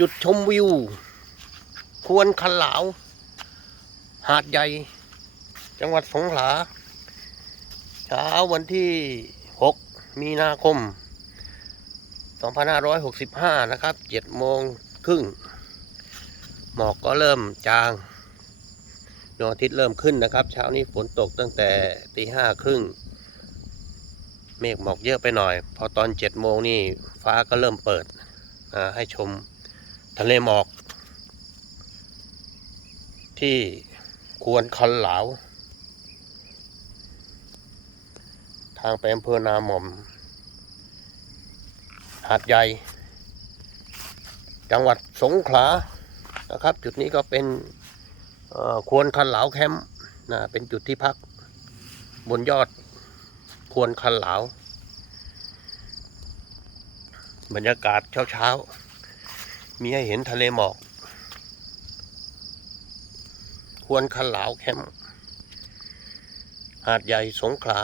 จุดชมวิว ควรคันหลาว หาดใหญ่ จังหวัดสงขลา เช้าวันที่ 6 มีนาคม 2565 นะครับ7โมงครึ่ง หมอกก็เริ่มจางดวงอาทิตย์เริ่มขึ้นนะครับ เช้านี้ฝนตกตั้งแต่ตีห้าครึ่ง เมฆหมอกเยอะไปหน่อย พอตอนเจ็ดโมงนี่ฟ้าก็เริ่มเปิดให้ชม ทะเลหมอก ที่ควรคันหลาว ทางไปอำเภอนาหม่อม หาดใหญ่ จังหวัดสงขลานะครับ จุดนี้ก็เป็นควรคันหลาวแคมป์นะเป็นจุดที่พักบนยอดควรคันหลาว บรรยากาศเช้าๆ มีให้เห็นทะเลหมอกควรขันหลาวแคมป์หาดใหญ่สงขลา